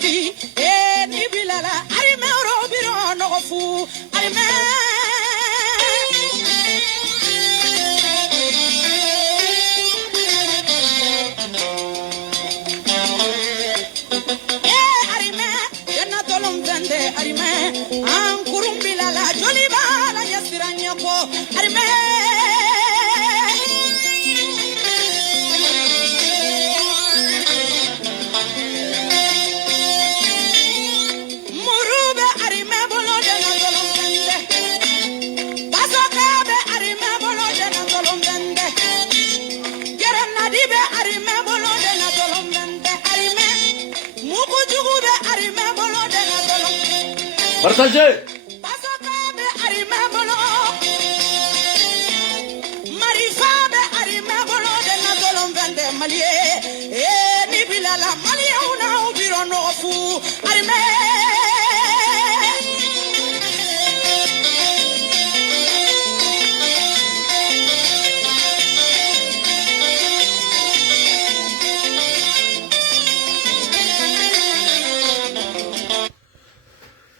di ni bilala arime robiro no fu arime arime yana tolom dande arime an kurum bilala joli bala yasiranya ko arime Partagez.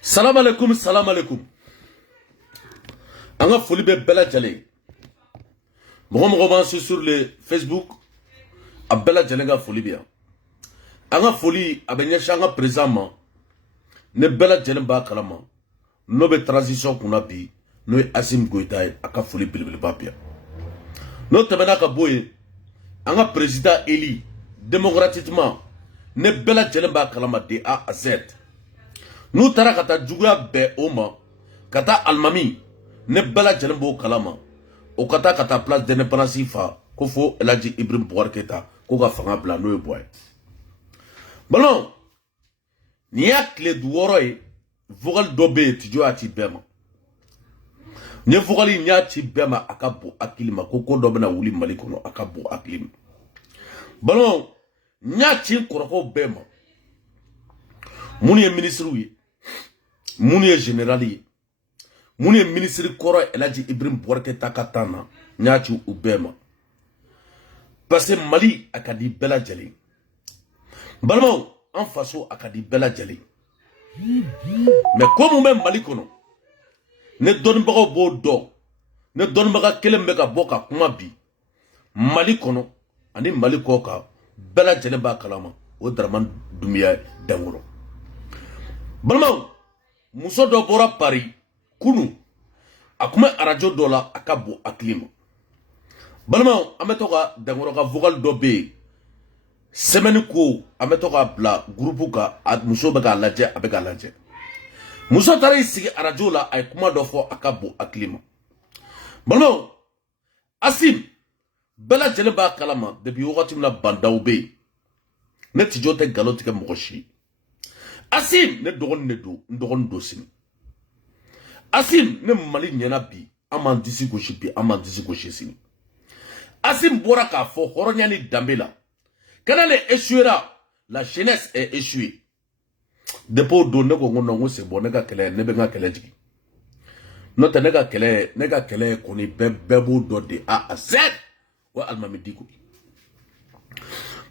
Salam alaikum, salam alaikum. On a folie bella jalé. Moi, sur le Facebook. A bella jalé ga folie bien. On a folie a benye changa présentement. Ne bella jalé ba kalama. No be transition qu'on a bi. No Assimi Goïta aka folie bilbil ba bien. No tabana ka boye. On a président élu démocratiquement. Ne bella jalé ba kalama de A à Z. Nous tara kata juguya be oma kata almami ne bala jelembo kalama o kata place d'indépendance fa ko fo Eladji Ibrahim Boubacar Keïta ko ga fanga bla no boy balon ni yakle duworo e vogal dobe tijo ati bema ne vogali nyati bema akabo akilima ko dobe na wuli malikono akabo akilima balon nyati koroko bema muni e ministre wi Mouni est général, Mouni est ministre Koro Eladji Ibrahim Boubacar Keïta katana, Nyachu ou Bema. Parce que Mali a kadi bella jali. Balmo, en façon a kadi bella jali. Mais comme même Mali kono, ne donne pas au beau do, ne donne pas quel mega boka kumabi. Mali kono, ani Mali koka, bella jali ba kalama, o draman dumia dangoro. Balmo, muso do bora Paris kunu akuma arajo dola akabo aklima balma ametoka dangoro ka vocal do be semaine ko ametoka bla groupe ka muso be ka laje abeka laje muso tari sigi arajo la ay kuma do fo akabo aklima balma Asim bela jele ba kalama depuis wakati mna bandaw be ne tijote galoti ke mokoshi Asim ne dogon ne do ndogon dosin Asim ne Mali nyana bi aman disi goshi bi aman disi goshi sini Asim bora ka fo horonyani dambela kana le échouera la jeunesse est échouée depo do ne ko ngono se bo ne ga kele ne be ga kele jigi nota ne ga kele koni bebo do de A à Z wa almami diko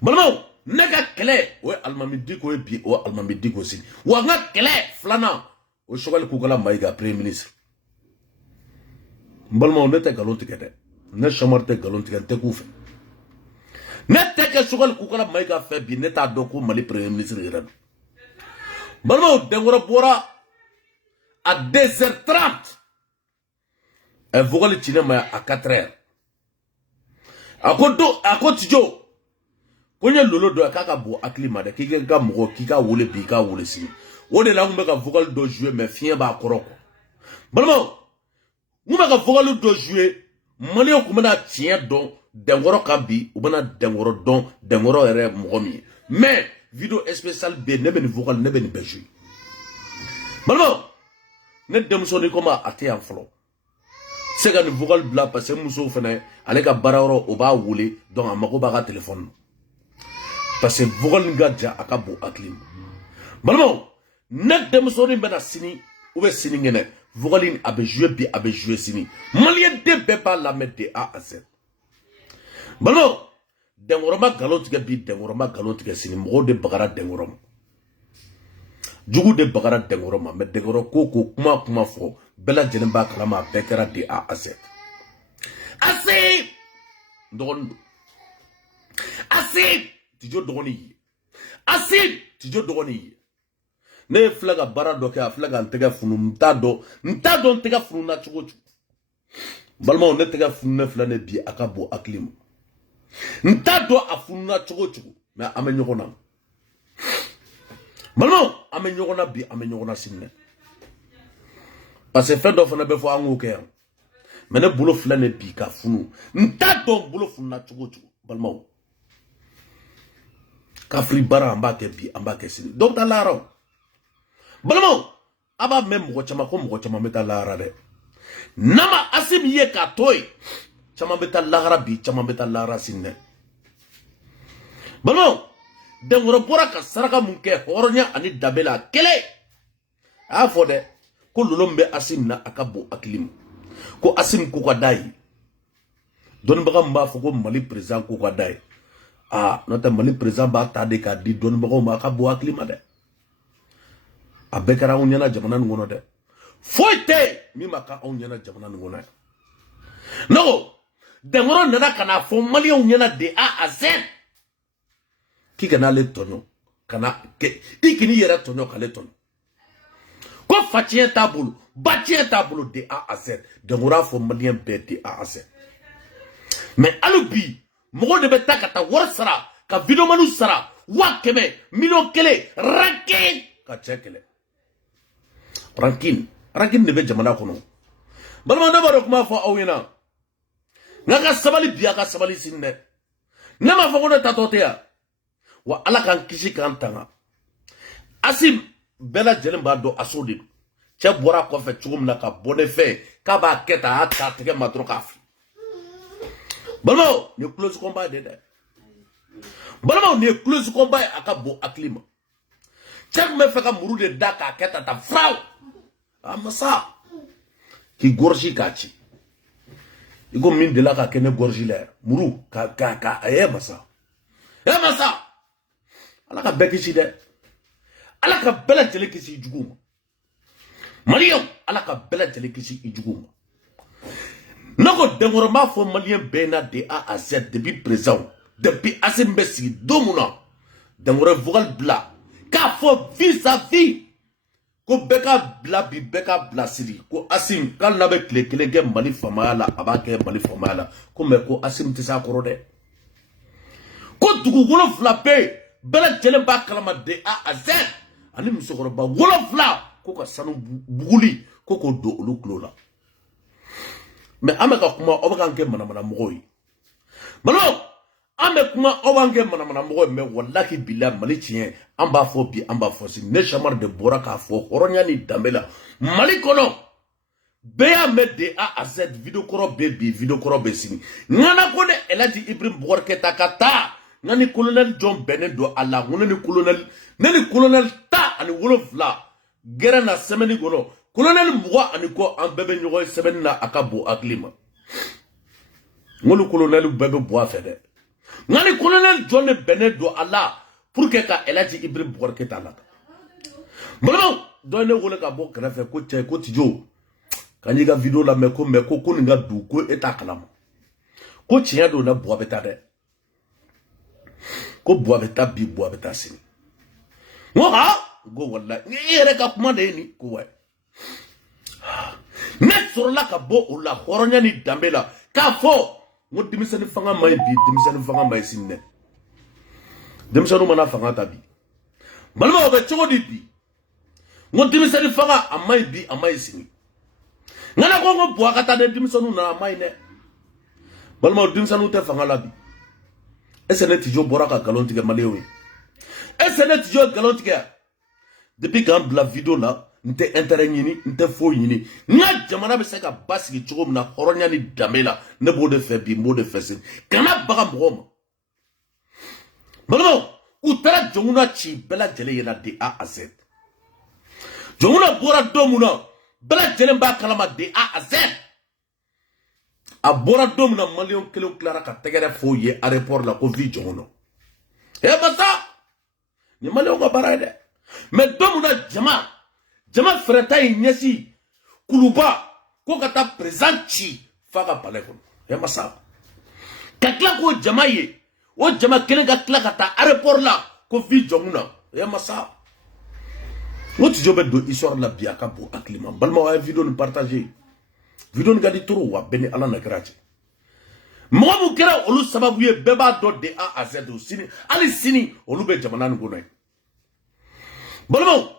balmo nega kele o almami diko e bi o almami diko si wa nga kele flana o shogal ku kala maiga premier ministre mbalma on était galon tikete ne chamarte galon tikete ku fe ne teke shogal ku kala maiga fe bi ne ta do ko Mali premier ministre ira mbalma dengora bora à 2h30 e vogal cinema à 4h ako tijo Konya lolo do kaka bo aklima de kike ga mo kika wole bi ka wole si o de la ngbe ka vocal do jouer mais fien ba koroko balmo ngbe ka vocal do jouer mali o kuma na tien don dengoro kan bi o bana dengoro don dengoro ere mo mi mais vidéo spéciale be ne be ni vocal ne be ni be jouer balmo ne demso ni koma ate en flo c'est que ni vocal bla parce que muso fene ale ka barawro o ba wole donc amako ba ka téléphone parce que vocal gadja akabo aklim balmo net demsoni bena sini ou be sini ngene vocal abe jouer sini malien de be pas la mettre de A à Z balmo dengoroma galot ga bi dengoroma galot ga sini mo de bagara dengoroma jugu de bagara Dengoro ma, mais Dengoro ko kuma fo, bela jenemba kalama bekera de A à Z. Assez! Dogon. Assez! Tijo dogoni. Assez! Tijo dogoni. Ne flaga bara doke a flaga ntega funu ntado ntega funu na chugo. Balma ne tega funu ne flane bi akabo aklim. Ntado a funu na chugo mais amenyogona. Balma amenyogona bi amenyogona simne. Parce que fait d'offre ne be fo angu ke. Mais ne boulot flane bi ka funu. Ntado boulot funu na chugo balma. Kafri bara amba ke bi amba ke sin. Donc ta laro. Balamo, aba même moko chama meta lara de. Nama asim ye ka toy. Chama meta lara bi, chama meta lara sinne. Balamo, Dengoro bora ka saraka munke horonya ani dabela kele. A fode, ko lulombe asim na akabo aklim. Ko asim ko dai. Don baga mba foko Mali président ko dai. Ah, nota Mali président ba tade ka di don baga mba akabo aklim de. A bekara on yana jamana ngono de foite mi maka on yana jamana ngono no Dengoro nana kana fo mali on yana de A à Z ki kana le tonyo kana ke ikini yera tonyo kale tonyo ko fatien tabulu batien tabulu de A à Z Dengoro fo malien be de A à Z mais alubi mogo de betakata war sara ka video manu sara wa keme mino kele ranking ka chekele Rankin ne be jamana kono. Balma na baro kuma fo awina. Ngaka sabali biya ka sabali sinne. Nama fo kono tatotea. Wa ala kan kisi kan tanga. Asim bela jelen ba do asodi. Che bora ko fe chugum na ka bone fe ka ba keta ata tege matro kafi. Balma ne close combat de. Balma ne close combat akabo aklima. Chak me fe ka muru de daka keta ta frau. Amasa ki gorji kachi iko min de la ka kene gorji le muru ka masa ala ka bekisi de ala ka bela tele kisi juguma Malien ala ka bela tele kisi juguma nako Dengoro ma fo Malien bena de A à Z depuis présent depuis asembe si domuna Dengoro vogal bla ka fo vis-à-vis ko beka bla siri ko asim kal na be kle ge Mali famala abake Mali famala ko me ko asim tisa koro de ko dugu wolo flape bela jelen ba kalama de A à Z ani musokoro ba wolo fla ko ka sanu buguli ko do olu klola mais ameka kuma obaka nke mana mogoyi malo ame kuma owange mana mogo me wallahi billah Mali tien amba fo bi amba fo si ne chamar de bora ka fo horonya ni dambela Mali kono beya me de A à Z video koro be sini ngana ko de Eladi Ibrahim Borketa kata ngani colonel John Benendo ala ngani colonel ta ani wolofla gera na semeni gono colonel mwa ani ko an bebe nyogo semeni na akabo aklima ngolu colonel bebe bo afede ngani colonel John Benendo ala pour que ka Eladi Ibrahim Borketa la Bon, donne wole ka bo krefe ko che ko tijo kanyi ga video la meko ko ninga du ko eta kalama ko tiya do na bo beta de ko bo beta bi bo beta sin ngo ha go wallahi ni ere ka kuma de ni ko wa net sur la ka bo o la horonya ni dambela ka fo ngo dimisani fanga mai bi dimisani fanga mai sinne dimisanu mana fanga tabi balma ba chogo di ngo dimisani fanga amai bi amai sini ngana ko ngo bua kata de dimisanu na amai ne balma dimisanu te fanga labi esene tijo boraka galontige malewi esene tijo galontige depuis quand la vidéo là nte intérêt nyini nte fo nyini na jamana be se ka basigi chogo na horonya ni damela ne bo de fe bi mo de fese kana baga mboma balma utara jonguna chi bela jele yena de A à Z jonguna bora domuna bela jele ba kalama de A à Z a bora domuna malion kelo clara ka tegere fo ye aéroport la ko vi jongono e basa ni malion ga barade mais donc jama freta inyesi kuluba ko kata présent ci faga palais ko ya masa kakla ko jama ye o jama kelen ka kla kata aéroport la ko vi jonguna ya masa o ti jobe do histoire la biaka bo aklima balma wa vidéo le partager vidéo ni gadi toro wa beni ala na grati mo bu kera olu sababu ye beba do de A à Z sini ali sini olu be jamana ngo nay balma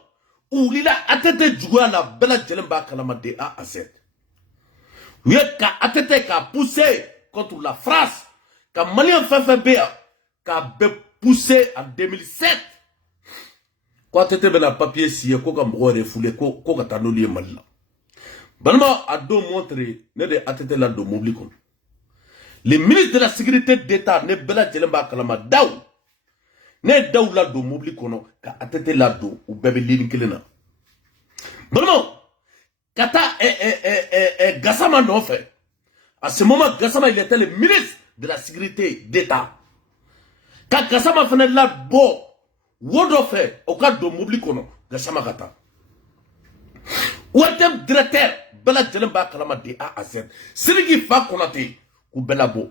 ulila atete jugua la bela jelemba kalama de A à Z ka atete ka pousser contre la France ka malien FFB ka be pousser en 2007 ko atete bena papier signé ko ka mbo refoulé ko ka tanoli malila balma a do montrer ne de atete la do mobili kon le ministre de la sécurité d'État ne bela jelemba kalama daw ne daw la do mobili kono ka atete la do u bebe lini kelena balma kata Gassama non fait. À ce moment, Gassama il était le ministre de la sécurité d'État. Quand Gassama venait là, bon, Wodo fait, au cas de Moubli Kono, Gassama Gata. Ou était directeur, Bela Djelemba Kalama de A à Z. Sirigi Fa Konate, ou Bela Bo.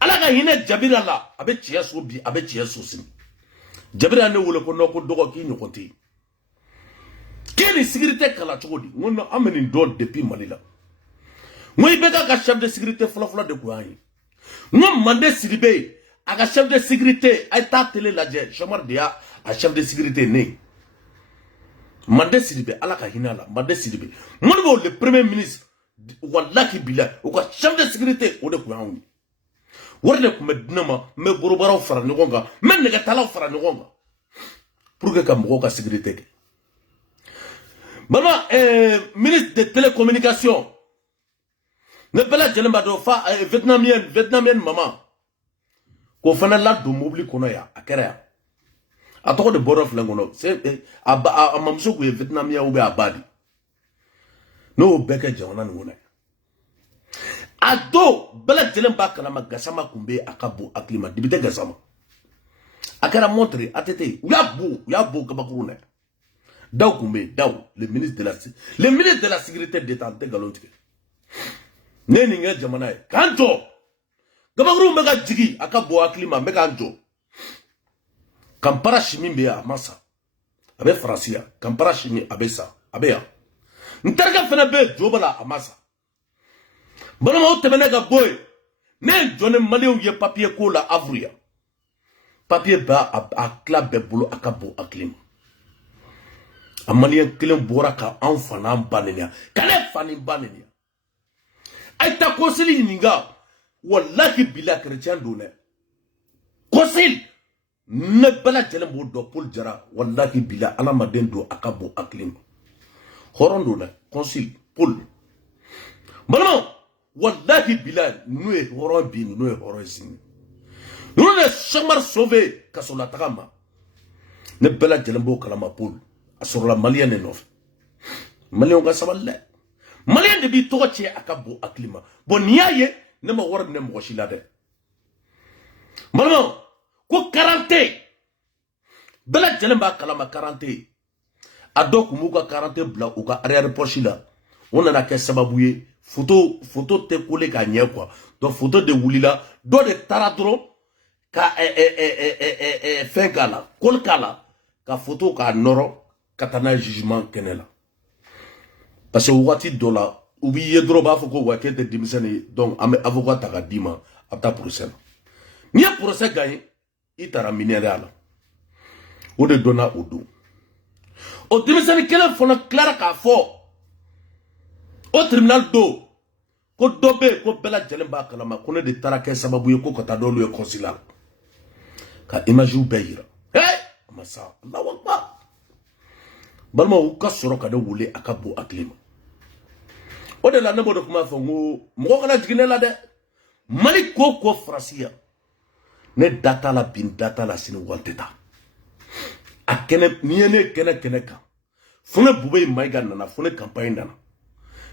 Alaga Hine Jabira là, avec Chiasso Bi, avec Chiasso Sim. Jabira ne voulait qu'on ait Dogo qui nous compte. Quelle sécurité kala chogodi ngono ameni do depuis Malila ngoy beka ka chef de sécurité fla de Kouayi ngom mandé Sidibé aga chef de sécurité ay ta télé la je chamar dia a chef de sécurité né mandé Sidibé ala ka hinala mandé Sidibé monbo le premier ministre wallahi billah o ka chef de sécurité o de Kouayi warne ko mednama me gorobaro fara ni gonga men ne ka tala fara ni gonga pour que kam ka sécurité. Maman, ministre des télécommunications, ne pas la jeune fa vietnamienne maman, qu'on fait là de mobile qu'on a à Kéréa. À trop de borof langono, c'est à mamsou qui est vietnamien ou à Badi. No beke jawana ngone. Ado bela jeune bakalama Gassama kumbe akabo aklima dibite Gassama. Akara montre atete, ya bo kabakurune. Daw Koumbe, Daw, le ministre de la sécurité d'État de Galontique. Néninga Jamanaï, Kanto, Gabagrou Mega Djigi, Akabo Aklima, Meganjo. Kampara Chimi Bea, Massa, Abe Francia, Kampara Chimi Abessa, Abea. Ntarga Fenabe, Jobala, Amassa. Bonamo Temenega Boy, Nen Johnny Malio ye papier cola Avria. Papier ba a club de boulot Akabo Aklima. A malien kelen bora ka an fana banenia kale fani banenia ay ta konsili ninga wallahi bila chrétien dole konsil ne bala jelen bo do pol jara wallahi bila ala maden do akabo aklim horondo na konsil pol balmo wallahi bila nous e horon bi nous e horon sin nous ne chamar sauver kasola takama ne bala jelen bo kalama pol sur la malienne nof malien ga saballe malien de bi toche akabo aklima bon niaye ne ma war ne mo shila de malmo ko 40 bela jelemba kalama 40 adok muga 40 bla ou ka arrière poche là on a ke sababuye photo te coller ka nye quoi donc photo de wulila do de taradro ka fin kala kol kala ka photo ka noro katana jugement kenela parce que wati dola ubi yedro ba foko wakete dimisani donc ame avocat taka dima apta procès ni procès gagné itara minéral o de dona odo o dimisani kelen fona clara ka fo o tribunal do ko dobe ko bela jelemba kalama ko ne de tarake sababu ye ko kata dolu e consulat ka image u bayira amasa Allahu akbar balma u ka soro ka de wule akabo aklima o de la nebo de kuma fo mo kana jigine la de mali ko francia ne data la bin data la sini wanteta akene niene kene ka fune bube maiga nana fune campagne nana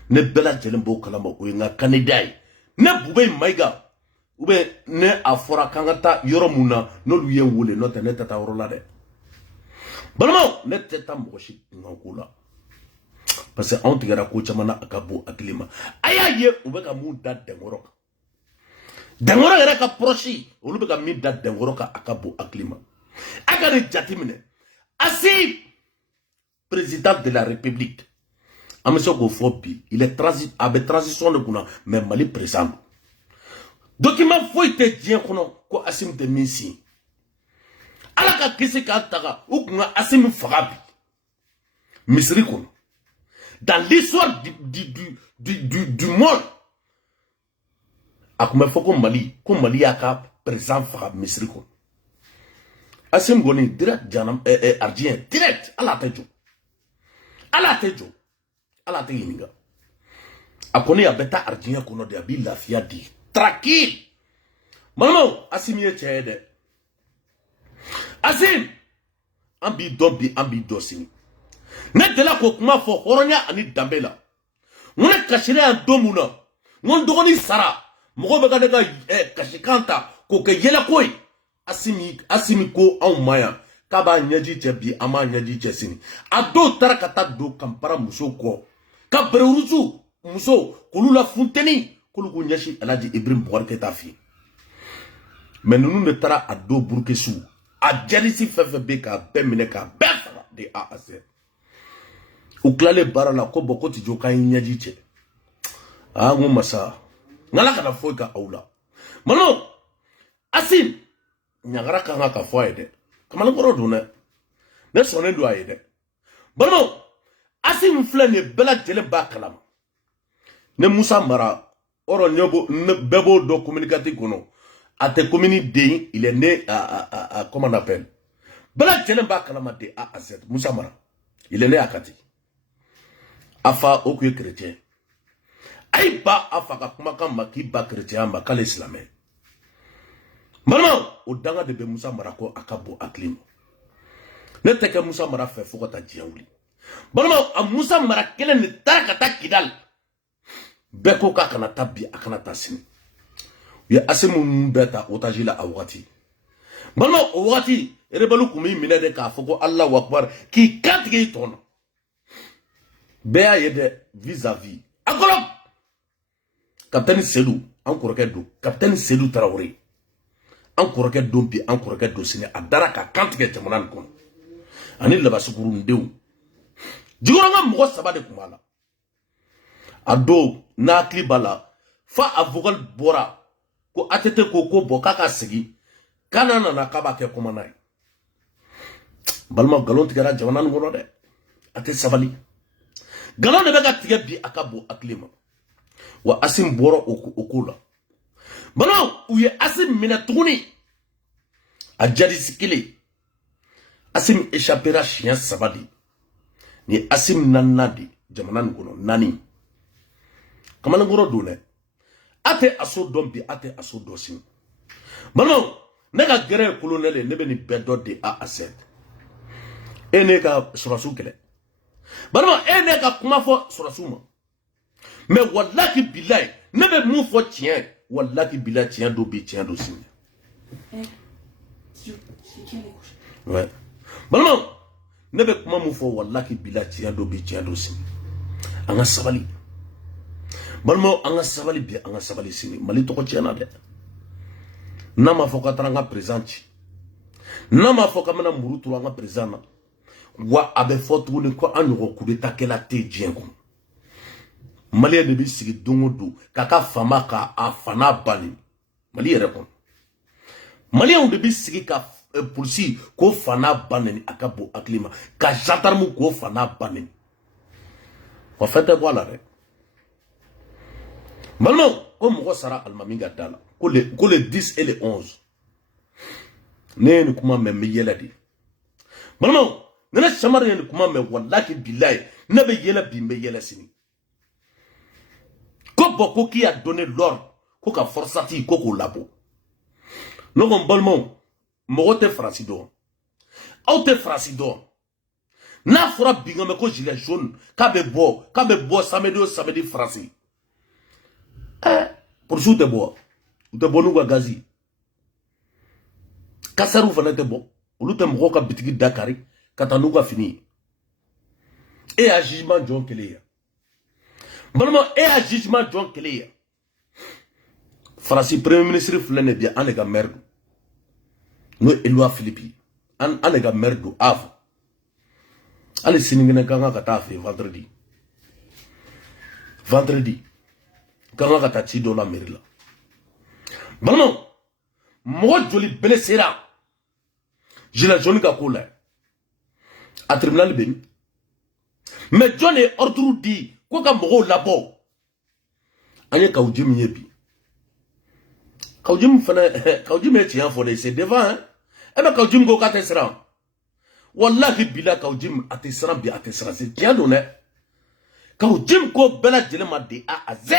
ne bela jelembo kalama o nga kanidai ne bube maiga ube ne afora kangata yoro muna no luye wule no te ne tata orola de Balmo, n'était pas mochi n'angoula. Parce que on tigara ko chamana akabo akilima. Ayaye ubeka mu dat dengoroka. Dengoroka era ka prochi, ubeka mi dat dengoroka akabo akilima. Akari jatimine. Asi président de la République. Amesho Gofobi, il est transition de kuna mais Mali présent. Document faut être bien kono ko asim de misi. Alaka kisi ka taga ou kuna asim farabi. Misri kono. Dans l'histoire du monde, akuma foko Mali, ko Mali aka présent farabi Misri kono. Asim goni direct janam ardien direct ala tejo. Ala tejo. Ala te yininga. Akone ya beta ardien kono de abi lafia di. Tranquille. Maman, Asim ye chede. Asim ambi dosini. Ne de la ko kuma fo horonya ani dambela. Ngone kashire an domuna. Ngon dogoni sara. Mogo be ga kashikanta ko ke yela koy. Asimi ko an maya. Kaba nyaji chebi ama nyaji chesini. Ado tarakata do kampara muso ko. Ka beruzu muso kulula funteni kuluku nyashi alaji Ibrahim Boubacar Tafi. Mais nous ne tara ado burkesu. A jarisi fefe ka bemine ka befra de A à Z. Ou klale barala ko boko ti joka nyaji che. Ah ngo masa. Ngala kana foi ka aula. Mano Asim nyagara ka nga ka foi de. Kamala ngoro dune. Ne sonen do ayede. Mano Asim flene bela jele bakalama. Ne Moussa Mara, oro nyobo bebo do communicatif kono. A te communi de, il est né à comment on appelle. Bela jele bakalama de A à Z. Moussa Mara, il est né à Kati. Afa okuye chrétien. Aïba afa ka kumaka maki ba chrétien maka l'islamé. Maman, au danga de be Moussa Mara ko akabo aklim. Ne teke Moussa Mara fait fokota diaouli. Bon, a Moussa Mara kelen ni tarakata kidal. Beko ka kana tabi akana tasini. Ya Asim beta otaji la awati. Bon, awati erebalu kumi minede ka foko Allah wakbar ki katge ton. Bea yede vis-à-vis. Akolo. Capitaine Selou, encore do. Capitaine Selou Traoré. Encore dompi, encore do sine adaraka kantge jamanan kon. Ani leba sukuru ndeu. Jigoranga mgo sabade kumala. Ado na klibala fa avogal bora ko atete ko bokaka sigi kanana na kaba ke komanai. Balma galon tigara jamanan ngono de. Ate sabali. Galon de bega tige bi akabo aklima. Wa Asim boro okula. Bano uye Asim minatuni. Ajadi sikile. Asim échappera chien sabali. Ni Asim nanadi jamanan gono nani kamana ngoro dole ate aso dombi ate aso dosin mano nega gere colonel ne be ni bedo de A à Z eneka surasu kele mano eneka kuma fo surasuma mais wallahi billahi ne be mu fo tien wallahi billahi tien do bi tien dosin ouais mano nebe kuma mu fo wallahi bila tiya do bi tiya do sim anga sabali balmo anga sabali bi anga sabali sini Mali to ko tiana de nama fo ka tranga présente nama fo ka mana murutu anga présent wa abe fo tourner ko anyo ko de takela te diengo Mali de bi sigi dongodo kaka fama ka afana bali Mali répond Mali on de bi sigi ka polisi ko fana baneni akabo aklima ka gendarme ko fana baneni wa fete voilà re malmo ko mo sara almaminga dala ko le 10 et le 11 ne kuma me yeladi malmo nena chamar ne kuma me wallahi billahi ne be yela bi me yela sini ko boko qui a donné l'ordre ko ka forçati ko labo no gon balmo Mogote frasido. Aute frasido. Na fura bingame ko gilet jaune. Kabe bo samedi frasi. Pour jou te bo. Ou te bonu gazi. Kasaru fana te bo. Olu te mogo ka bitigi Dakari. Katanuga fini. Et à jugement John Kelly. Vraiment, et à jugement John Kelly. Farasi premier ministre Flene bien, en ega merde. Nous, Eloi Philippi. En ega merde, av. Allez, siningene kanga kata fait vendredi. Vendredi. Kanga kata ti do la mairie là. Vraiment, moi, joli blessé là. J'ai la journée qui a à tribunal béni. Mais John est ordre dit quoi que mon là-bas. Anya Kaoudjim yebi. Kaoudjim fait Kaoudjim est tiens faut c'est devant hein. Eh ben Kaoudjim go katesra. Wallahi bila Kaoudjim atesra bi atesra c'est tiens donné. Kaoudjim ko bela jelema de A à Z.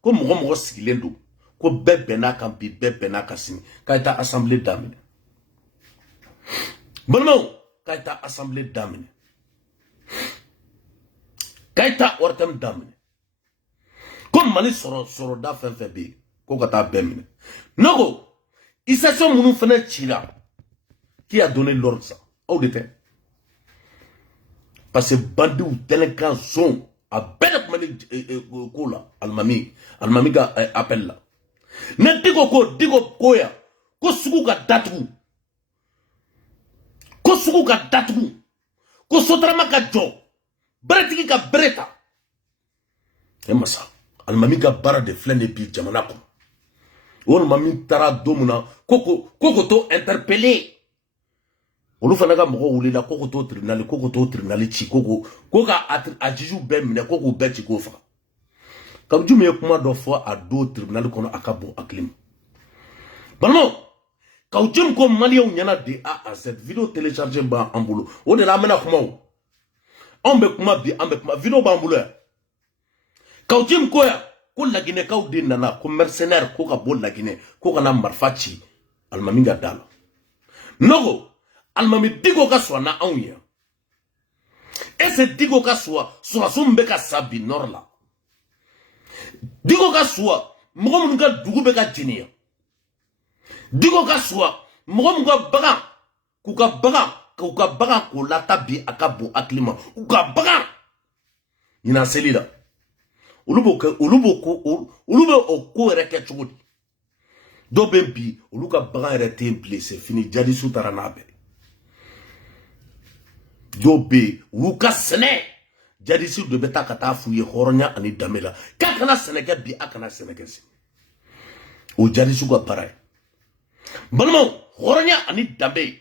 Ko mo silendo. Ko bebena kampi bebena kasini. Kaita assemblée d'amine. Bon non, Kaita assemblée d'amine. Kaita ortem d'amine. Comme mani soro da fenfebe, ko kata bemine. Nogo, il s'est son mounou fene tira. Qui a donné l'ordre ça? Où était? Parce que bandit ou délinquants sont à belle mani kola, almami ga appel là. Ne digo koya, ko suku ka datu. Ko suku ka datu. Ko sotrama ka jo. Beretiki ka bereta. Et massa. Almami ka bara de flende bi jamana ko. On mami tara domuna koko to interpellé. Olu fana ka mogo wulila koko to tribunal ci koko ka ajiju be mine koko be ci ko fa. Kam jume kuma do fo a do tribunal kono akabo aklim. Balmo kaujum ko malion nyana de A à Z vidéo télécharger ba ambulo. O de la mena kuma o. On be kuma bi ambe kuma vidéo ba ambulo. Kaujim ko ya ko lagine kaw de nana ko mercenaire ko ka bol lagine ko kana marfachi almaminga dala. Nogo almami digo ka swana anya. Ese digo ka sumbe ka sabi norla. Digo ka swa mogo mun ka dugu be ka jiniya. Digo ka swa mogo mun ka baga ko lata bi akabo aklima uka baga ina selida ulubo ko reke chugudi do bembi uluka baga rete blessé fini jadi sutara nabe do be uluka sene jadi su de beta kata fuye horonya ani damela kakana seneke bi akana seneke si o jadi su ga paray balmo horonya ani dambe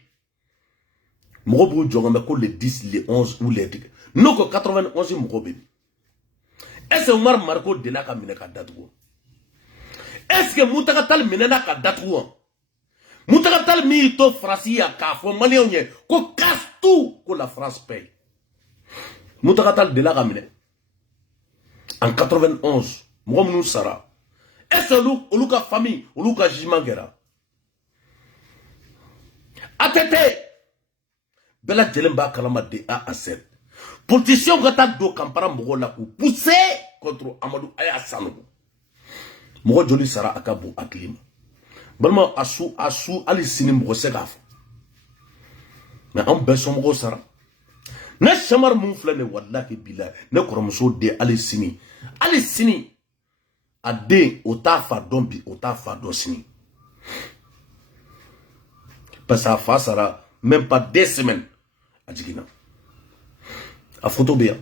Mogo jongame ko le 10, le 11 ou le 10. Non ko 91 mogo be. Est-ce que Omar Marco de la kamine ka datugo? Est-ce que Moutakatal minena ka datugo? Moutakatal mi to Francia ka fo malionye ko casse tout ko la France paye. Moutakatal de la kamine. En 91, mogo mnou sara. Est-ce que oluka famille, oluka jimangera? Atete Bela Djelemba Kalama de A à Z. Politicien gata do kampara mogo la pour pousser contre Amadou Aya Sanogo. Mogo joli sara akabo aklima. Balma asu ali sini mogo segaf. Mais en beson mogo sara. Ne chamar moun flene wallahi billah. Ne koromso de ali sini. Ali sini. Ade ota fa dombi ota fa dosini. Parce que fa sara même pas 2 semaines. Adjigina. A photo bien.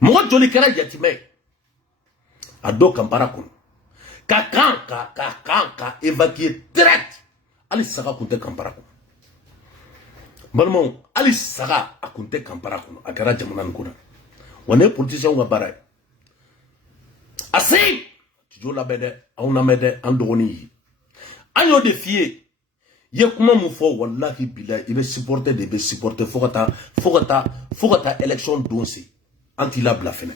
Moi joli kara yatime. Ado kampara kono. Ka évacuer direct. Ali saga kunte kampara kono. Balmon ali saga akunte kampara kono. Akara jamana nkuna. Wane politicien nga baray. Asi. Tijo la bede. Auna mede. Andogoni. Anyo défier. Ye kuma mu fo wallahi billahi ibe supporter de be supporter fogata élection donsi anti la bla fene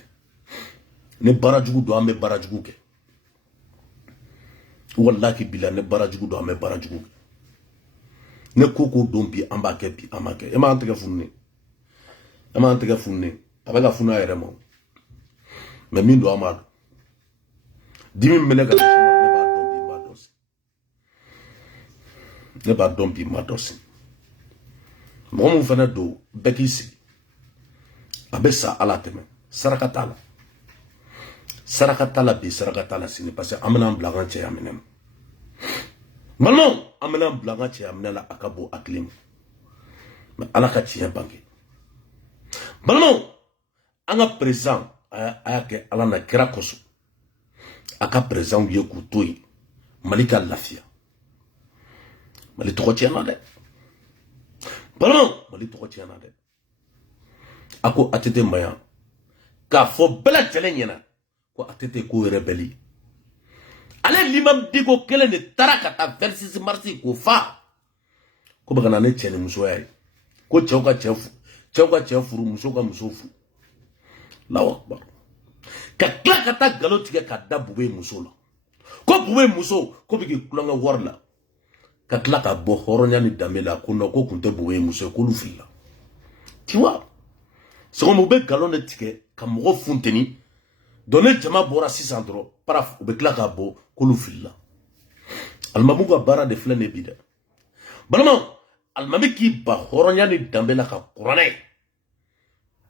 ne barajugu do ame barajugu ke wallahi billahi ne barajugu do ame barajugu ne koko dombi amba ke bi amake e ma antega funne abega funa yere mo me min do amado dimi menega ne ba dombi madosi mɔgɔ mun fana don bɛɛ k'i sigi a bɛ sa ala tɛmɛ saraka t'a la bi saraka t'a la sini parce que an bɛna an bila an ka cɛya minɛ ma balimaw an bɛna an bila an ka cɛya minɛ la a ka bon hakili ma mais ala ka tiɲɛ bange balimaw an ka président a y'a kɛ ala na kira kosɔn a ka président ye k'u to yen mali ka lafiya mali tɔgɔ tiɲɛna dɛ balimaw mali tɔgɔ tiɲɛna dɛ a ko ATT mayan k'a fɔ bɛɛ lajɛlen ɲɛna ko ATT ko rebelle ale l'imam Diko kelen de taara ka taa 26 mars ko fa ko bɛ ka na ne cɛ ni musoya ye ko cɛw ka cɛ furu muso ka muso furu Allahu akbar ka tila ka taa nkalon tigɛ ka da Bube muso la ko Bube muso ko bɛ k'i kulonkɛ wari la ka tila ka bɔ hɔrɔnya ni danbe la ko non ko kun tɛ Bube muso ye k'olu filila tu vois sɔgɔma u bɛ nkalon de tigɛ ka mɔgɔ funteni donc ne jama bɔra sisan dɔrɔn paraf u bɛ tila ka bɔ k'olu filila alimamu ka baara de filɛ ne bi dɛ balimaw alimami k'i ba hɔrɔnya ni danbe la ka kuranɛ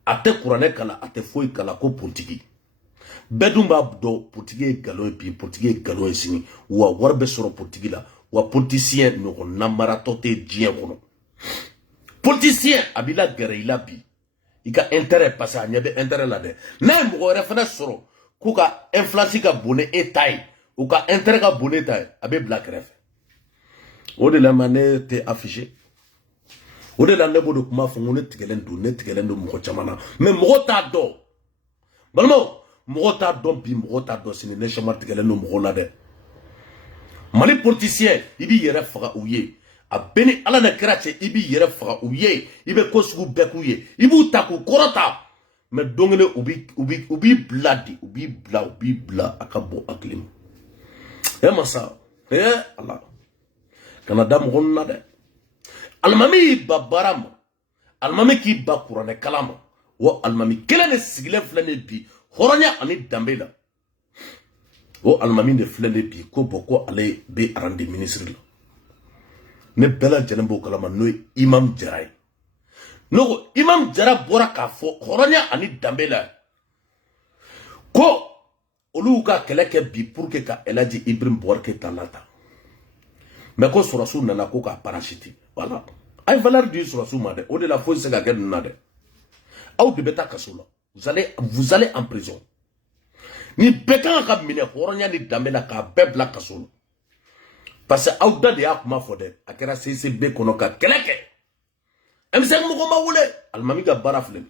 a tɛ kuranɛ kala a tɛ foyi kala ko politiki bɛɛ dun b'a dɔn politiki ye nkalon ye bi politiki ye nkalon ye sini wa wari bɛ sɔrɔ politiki la wa politicien ɲɔgɔn namaratɔ tɛ diɲɛ kɔnɔ politicien a b'i la gɛrɛ i la bi i ka intérêt parce que a ɲɛ bɛ intérêt la dɛ n'a ye mɔgɔ wɛrɛ fana sɔrɔ k'u ka influence ka bon ni e ta ye u ka intérêt ka bon ni e ta ye a bɛ bila kɛrɛfɛ o de la ma ne tɛ affiché o de la ne b'o de kuma fɔ ko ne tigɛlen don mɔgɔ caman na mais mɔgɔ t'a dɔn balimaw mɔgɔ t'a dɔn bi mɔgɔ t'a dɔn sini ne sɛma tigɛlen don mɔgɔw la dɛ mali politicien i b'i yɛrɛ faga u ye a bɛɛ ni ala na kɛra cɛ i b'i yɛrɛ faga u ye i bɛ ko sugu bɛɛ k'u ye i b'u ta k'u kɔrɔta mais don kelen u b'i bila di u b'i bila a ka bɔ hakili ma masa ala kana da mɔgɔ ninnu na dɛ alimami y'i ba baara ma alimami k'i ba kuranɛ kala ma wa alimami kelen de sigilen filɛ ne bi hɔrɔnya ani danbe la o alimami de filɛ ne bi ko bɔn ko ale bɛ arande ministre la ne bɛɛ lajɛlen b'o kalama n'o ye imam jara ye n'o ko imam jara bɔra k'a fɔ hɔrɔnya ani danbe la ko olu ka kɛlɛ kɛ bi pour que ka Elhaji Ibrahim Boubacar Keïta lata mais ko sɔrɔsiw nana ko k'a parachute voilà a ye valeur di sɔrɔsiw ma dɛ o de la foyi se ka kɛ ninnu na dɛ aw de bɛ taa kaso la vous allez en prison ni bɛɛ kan ka minɛ hɔrɔnya ni danbe la k'a bɛɛ bila kaso la parce que aw da de y'a kuma fɔ dɛ a kɛra CCB kɔnɔ ka kɛlɛ kɛ M5 mɔgɔ ma wele alimami ka baara filɛ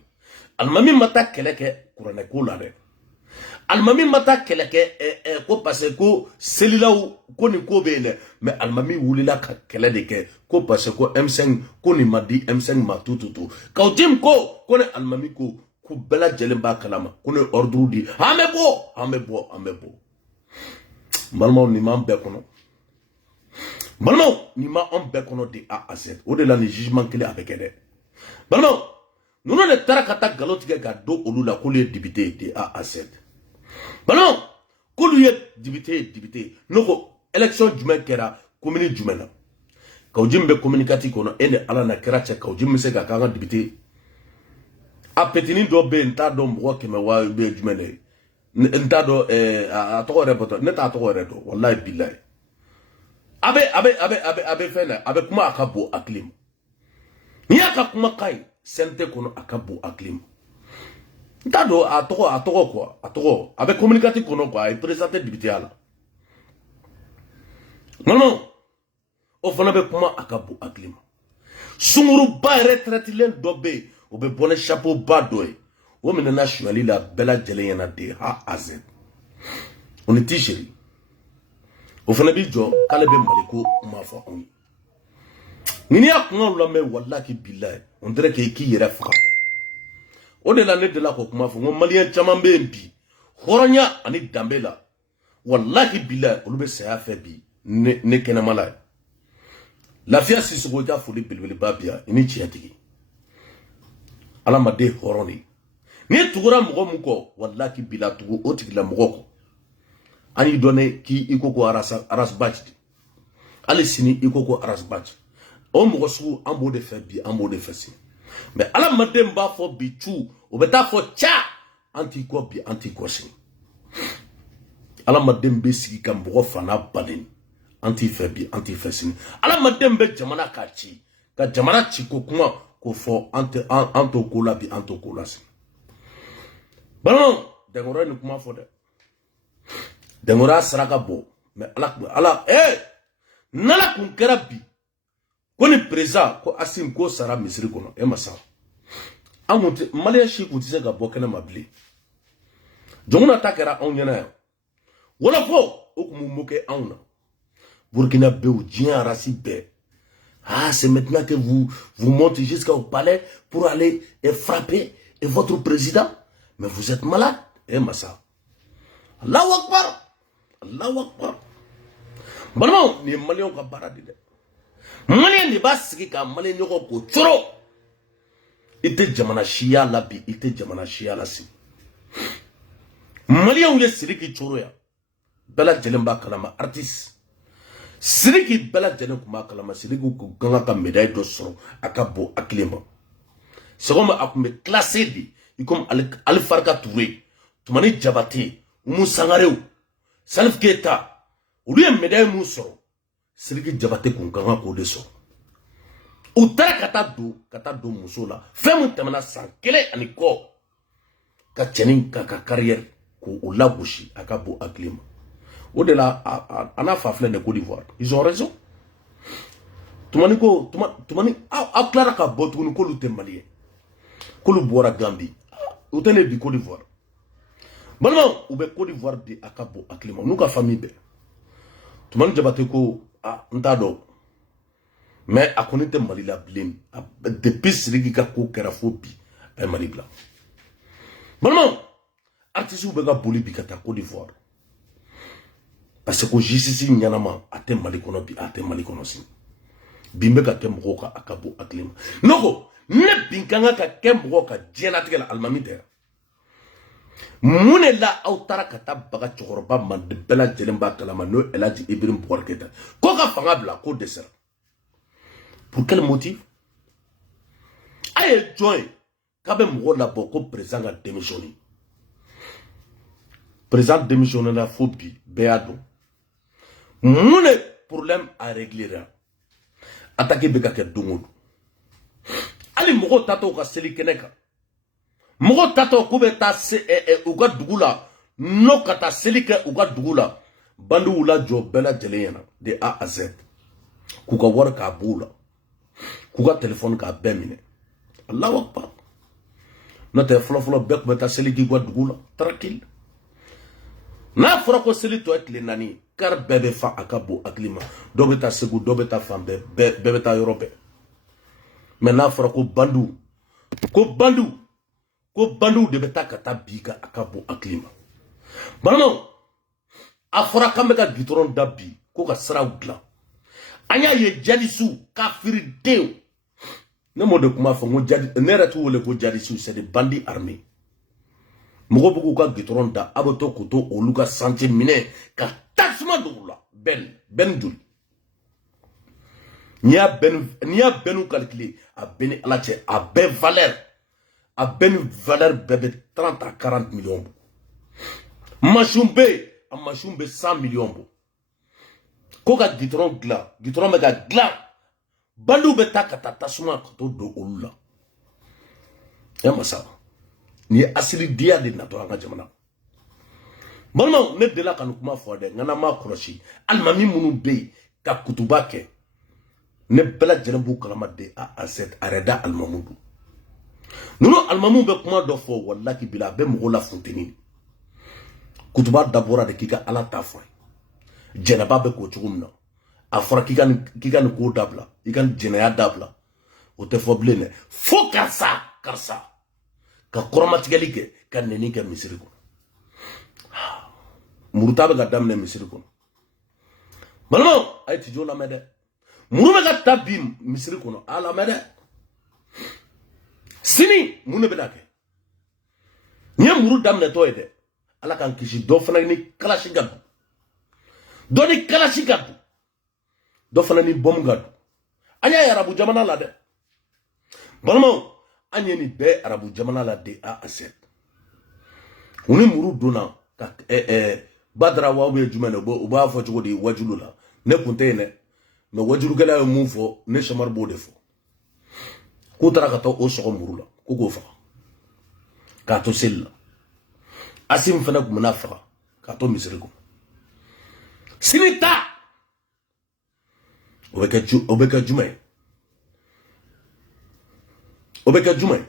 alimami ma taa kɛlɛ kɛ kuranɛ ko la dɛ alimami ma taa kɛlɛ kɛ ko parce que ko selilaw ko nin ko bɛ yen dɛ mais alimami wulila ka kɛlɛ de kɛ ko parce que ko M5 ko nin ma di M5 ma tututu k'aw dim ko ne alimami ko k'u bɛɛ lajɛlen b'a kalama ko ne ordre di an bɛ bɔ balimaw nin m'an bɛɛ kɔnɔ balimaw nin m'an bɛɛ kɔnɔ de A à Z o de la nin jugement kelen a bɛ kɛ dɛ balimaw ninnu de taara ka taa nkalon tigɛ ka don olu la k'olu ye député ye de A à Z balimaw k'olu ye député n'o ko élection jumɛn kɛra commune jumɛn na Kawujim bɛ communiqué kɔnɔ e ni ala na kɛra cɛ Kawujim bɛ se ka k'an ka député a petini dɔ bɛ yen n t'a dɔn mɔgɔ 100 bɛ jumɛn de ye n t'a dɔn a tɔgɔ yɛrɛ bɔtɔ ne t'a tɔgɔ yɛrɛ dɔn wallahi billahi a bɛ fɛn na a bɛ kuma a ka bon hakili ma n'i y'a ka kuma ka ye CNT kɔnɔ a ka bon hakili ma n t'a dɔn a tɔgɔ quoi a bɛ communiqué kɔnɔ quoi a ye présenté député la non o fana bɛ kuma a ka bon hakili ma sunguruba retraitilen dɔ bɛ yen o bɛ bɔ ni chapeau ba dɔ ye o minɛna suyali la bɛɛ lajɛlen ɲɛna de A à Z o ni t-shirt o fana bi jɔ k'ale bɛ Mali ko kuma fɔ anw ye ni y'a kumaw lamɛn wallahi billahi on dirait que k'i yɛrɛ faga o de la ne delila k'o kuma fɔ n ko maliyɛn caman bɛ yen bi hɔrɔnya ani danbe la wallahi billahi olu bɛ saya fɛ bi ne kɛnɛma la ye lafiya Sisoko i ka foli belebeleba bi yan i ni tiɲɛtigi ala ma den hɔrɔn de ni tugura mɔgɔ mun kɔ wallahi billahi tugu o tigila mɔgɔ kɔ an y'i dɔn k'i ko ko arasbaji hali sini i ko ko arasbaji o mɔgɔ sugu an b'o de fɛ bi an b'o de fɛ sini mais ala maden b'a fɔ bi cu o bɛ taa fɔ ca an t'i kɔ bi an t'i kɔ sini ala maden bɛ sigi ka mɔgɔ fana balen an t'i fɛ bi an t'i fɛ sini ala maden bɛ jamana k'a ci ka jamana ci ko kuma ko fɔ an t'o ko la bi an t'o ko la sini balimaw Dengora ni kuma fɔ dɛ Dengora saraka bɔ mais ala n'ala kun kɛra bi ko ni président ko Asim ko sara misiri kɔnɔ e ma sa an kun tɛ maliyɛn si kun tɛ se ka bɔ kɛnɛ ma bilen jɔnkuna ta kɛra anw ɲɛna yan wɔlɔfɔ o kun b'u moquer anw na Burkina bew diɲɛ arasi bɛɛ c'est maintenant que vous montez jusqu'au palais pour aller frapper votre président mais vous êtes malade eh massa Allahu Akbar Allahu Akbar balimaw ni maliyɛnw ka baara de dɛ maliyɛn de b'a sigi ka maliyɛn ɲɔgɔn ko coro i tɛ jamana siya la bi i tɛ jamana siya la sigi maliyɛnw ye Sidiki coro yan bɛɛ lajɛlen b'a kalama artiste Sidiki bɛɛ lajɛlen kun b'a kalama Sidiki ko kan ka médaille dɔ sɔrɔ a ka bon hakili ma c'est comme a kun bɛ classé de comme Ali Farka Touré Tumani Jabate Umu Sangarew Salif Keita olu ye médaille mun sɔrɔ Sidiki Jabate kun kan k'o de sɔrɔ u taara ka taa don muso la fɛn mun tɛmɛna san 1 ani kɔ ka cɛnin ka carrière k'o lagosi a ka bon hakili ma o de la a n'a fa filɛ de Côte d'Ivoire ils ont raison Tumani aw tilara ka bɔ tuguni k'olu tɛ maliyɛn k'olu bɔra Gambie u tɛ ne di Côte d'Ivoire balimaw u bɛ Côte d'Ivoire di a ka bon hakili ma n'u ka famille bɛɛ Tumani Jabate ko n t'a dɔn mais a kɔni tɛ Mali la bilen depuis Sidiki ka ko kɛra fo bi a ye Mali bila balimaw artistes bɛ ka boli bi ka taa Côte d'Ivoire parce que justice ɲanama a tɛ Mali kɔnɔ bi a tɛ Mali kɔnɔ sini bi bɛ ka kɛ mɔgɔw ka a ka bon hakili ma ne ko ne bin kan ka kɛ mɔgɔw ka diɲɛlatigɛ la alimami tɛ mun de la aw taara ka taa baga cɛkɔrɔba Mande bɛɛ lajɛlen b'a kalama n'o El Hadji Ibrahim Boubacar Keita ko ka fanga bila ko dɛsɛra pour quel motif a ye jɔn ye k'a bɛ mɔgɔw labɔ ko président ka démissionner président démissionner la fo bi bɛɛ y'a dɔn mun de problème a régler la attaque bɛ ka kɛ don o don hali mɔgɔw tatɔ ka seli kɛnɛ kan mɔgɔw tatɔ k'u bɛ taa u ka dugu la n'o ka taa seli kɛ u ka dugu la bandiw la jɔ bɛɛ lajɛlen ɲɛna de A à Z k'u ka wari k'a b'u la k'u ka téléphone k'a bɛɛ minɛ Allahu Akbar n'o tɛ fɔlɔfɔlɔ bɛɛ tun bɛ taa seli k'i ka dugu la tranquille n'a fɔra ko seli tɔ ye tile 4 kari bɛɛ bɛ fa a ka bon hakili ma dɔw bɛ taa Segu dɔw bɛ taa fan bɛɛ bɛɛ bɛ taa yɔrɔ bɛɛ mais n'a fɔra ko bandiw de bɛ taa ka taa bi ka a ka bon hakili ma balimaw a fɔra k'an bɛ ka gitɔrɔn da bi ko ka siraw dilan an y'a ye jadisiw kafiridenw ne m'o de kuma fɔ n ko ne yɛrɛ t'u wele ko jadisiw c'est des bandits armés mɔgɔw bɛ k'u ka gitɔrɔn da a bɛ to k'u to olu ka santé minɛ ka tasuma don u la bɛn joli n'i y'a bɛnnu calculer a bɛɛ ni Ala cɛ a bɛɛ ni valeur bɛɛ bɛ 30 à 40 millions bɔ machine bɛ a machine bɛ 100 millions bɔ ko ka gitɔrɔn bɛ ka dilan bandiw bɛ taa ka taa tasuma ka to don olu la e ma sa ni ye asiridiya de natɔ an ka jamana balimaw ne delila ka nin kuma fɔ dɛ n kana ma kɔlɔsi alimami minnu bɛ yen ka kutuba kɛ ne bɛɛ lajɛlen b'u kalama de A à Z a yɛrɛ da alimamu don ninnu alimamu bɛ kuma dɔ fɔ walahi bila a bɛ mɔgɔw la funteni kutuba dabɔra de k'i ka Ala ta fɔ jɛnɛba bɛ k'o cogo min na a fɔra k'i ka nin ko dabila i ka nin jɛnɛya dabila o tɛ fɔ bilen dɛ fo karisa ka kɔrɔmatigɛli kɛ ka nɛni kɛ misiri kɔnɔ muruta bɛ ka daminɛ misiri kɔnɔ balimaw a ye tijo lamɛn dɛ muru bɛ ka ta bi misiri kɔnɔ a lamɛn dɛ sini mun de bɛ na kɛ nin ye muru daminɛtɔ ye dɛ Ala k'an kisi dɔ fana ni kalasi ka don dɔ ni kalasi ka don dɔ fana ni bɔmu ka don anya arabu jamana la de balmo anya ni be arabu jamana la de a Z uni muru dona ka badra wa be jumane o ba fo chugodi wajulu la ne kunte ne me wajulu gala mu fo ne shamar bo defo ku tara ka to o so muru la ku go fa ka to sel asim fana ku munafa ka to misrigo sinita obeka jumay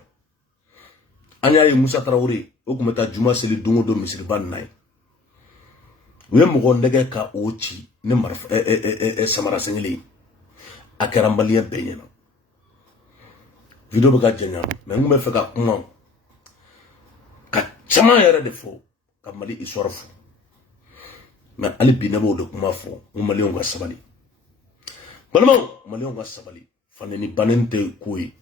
anya yi Musa Traoré o kuma ta juma seli dongo do misri ban nay we mo ndege ka ochi ne marfa samara sengeli akara malien benyana video baka jenya me ngume fe ka kuma ka chama yara de fo ka mali histoire fo me ali binabo de kuma fo mo mali on ga sabali balmo mali on ga sabali faneni banente koyi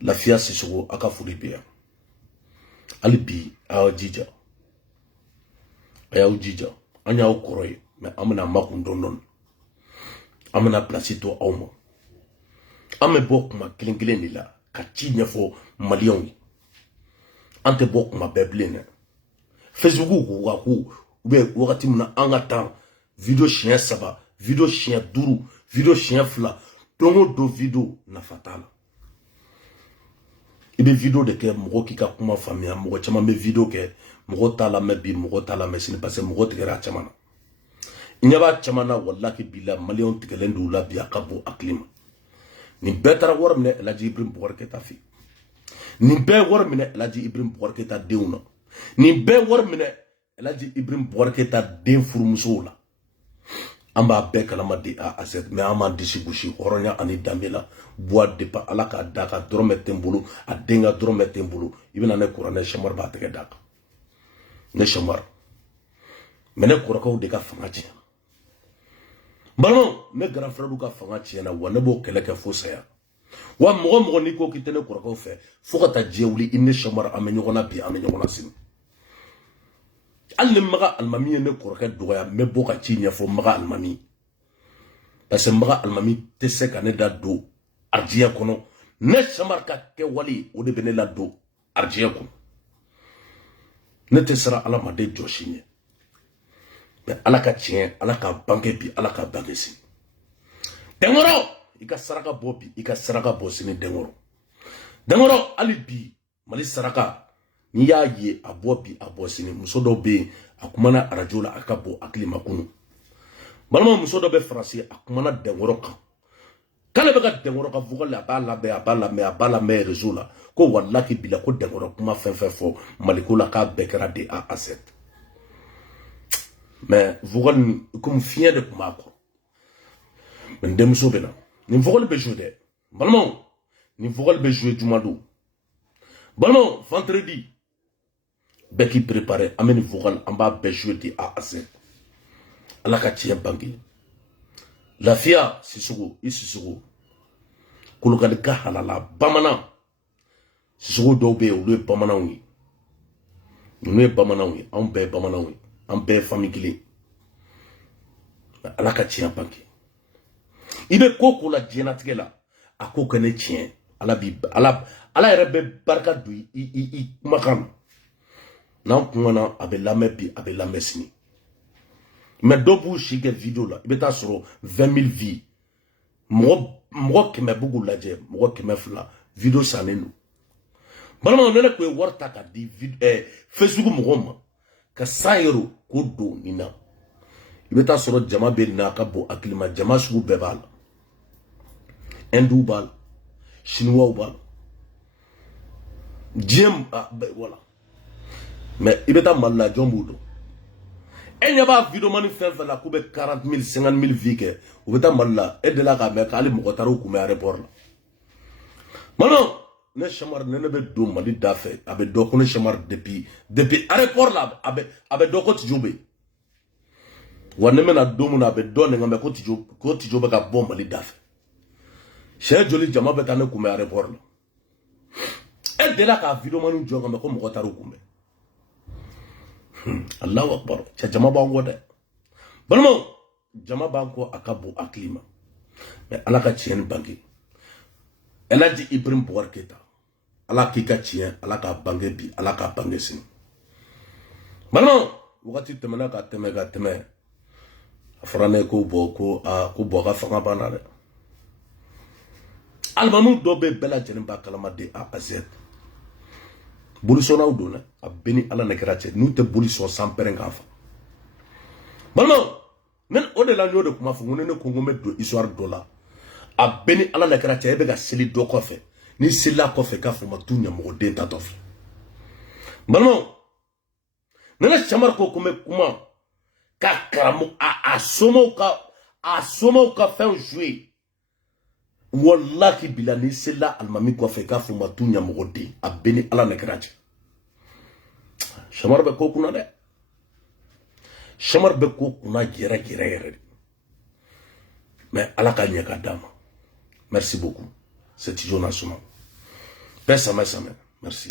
la fia Sissoko aka fuli biya alibi a jija aya jija anya okoroy me amna makundon amna place to awma ame bok ma klingilen la ka ci nyefo malion ante bok ma beblene Facebook ko ube wakati mna angata video chien saba video chien duru video chien fla dongo do video na fatala ibe video de ke mogo ki ka kuma famia mogo chama me video ke mogo tala me bi mogo tala me sini parce mogo tigera chamana nyaba chamana wallahi bila million tigelendu la bi akabo aklima ni betara wormne laji Ibrahim Boubacar fi ni be wormne laji Ibrahim Boubacar deuna ni be wormne laji Ibrahim Boubacar den furumuso la amba be kalama di a Z me ama disibushi horonya ani damela bois de pa alaka daka dromete mbulu a denga dromete mbulu ibina ne kurane shamar ba tege daka ne shamar mene kurako de ka fangachi balmo ne grand frère du ka fangachi na wane bo keleke fosaya wa mogo ni ko kitene kurako fe fokata jewli inne shamar amenyona bi amenyona sim alle maga almami ne korka doya me boka cinya fo maga almami parce maga almami tese ka ne da do arjiya kono ne samarka ke wali o de bene la do arjiya kono ne tesera ala ma de joshinye me ala ka cien ala ka banke bi ala ka banke si dengoro ika saraka bobi ika saraka bosini dengoro ali bi mali saraka ni ya ye abobi abosini musodo be akumana arajola akabo aklima kunu balma musodo be français akumana dengoro kan kala be ka dengoro ka vugala abala me rezola ko wallahi bila ko dengoro kuma fo malikula ka bekara de a Z mais vugal comme fier de kuma ko ndem so bena ni vugal be jouer balma ni vugal be jouer jumado balma vendredi beki préparé ameni vocal amba be jouer a Z alaka tien bangi la fia Sissoko kulukali ka halala bamana Sissoko do be o le bamana wi no e bamana wi on be bamana wi on be famille alaka tien bangi ibe koko la jena tigela akoko ne tien ala bi ala rebe barka du i makam na kuna abelame bi abelame sini mais dobu shige video la ibeta soro 20000 vues mo keme bugu laje mo keme fla video sanenu balama nene ko warta ka di Facebook mo goma ka sayro ko do nina ibeta soro jama be na ka bo aklima jama sugu bebal endubal chinois bal diem voilà mais ibeta malla jombudo enya ba video mani fe la kube 40000 50000 vike ubeta malla de la ka me kali mo taru ku me aéroport la mano ne chamar ne be do mali dafe abe do ko ne chamar depuis aéroport la abe do ko tijube wanne mena do mu na be do ne ngame ko tijube ka bom mali dafe che joli jama be tane ku me aéroport la de la ka video mani jo ngame ko mo taru ku me Allahu akbar cha jama ba ngode balmo jama ba ko akabo aklima mais ala ka tiɲɛ bange elle a dit Ibrahim Boubacar Keïta ala k'i ka tiɲɛ ala ka bange bi ala ka bange sini balimaw wagati tɛmɛna ka tɛmɛ a fɔra ne ko bɔ ka fanga banna dɛ alimamu dɔ bɛ bɛɛ lajɛlen b'a kalama de A à Z bolisɔnnaw don dɛ a bɛɛ ni ala ne kɛra cɛ n'u tɛ bolisɔn sanpɛrɛn k'a fa balimaw ne o de la n y'o de kuma fɔ ko ne ko n bɛ don histoire dɔ la a bɛɛ ni ala ne kɛra cɛ e bɛ ka seli dɔ kɔfɛ ni selila kɔfɛ k'a fɔ ma tu ɲɛmɔgɔden ta tɔ filɛ balimaw ne na Samari ko ko n bɛ kuma ka karamɔgɔ a somɔw ka fɛnw jouer wallahi bila ni selila alimami kɔfɛ k'a fɔ ma tu ɲɛmɔgɔden a bɛɛ ni ala ne kɛra cɛ Samari bɛ ko kunna dɛ Samari bɛ ko kunna yɛrɛ de mais ala ka ɲɛ ka d'a ma merci beaucoup c'est toujours national paix samɛ merci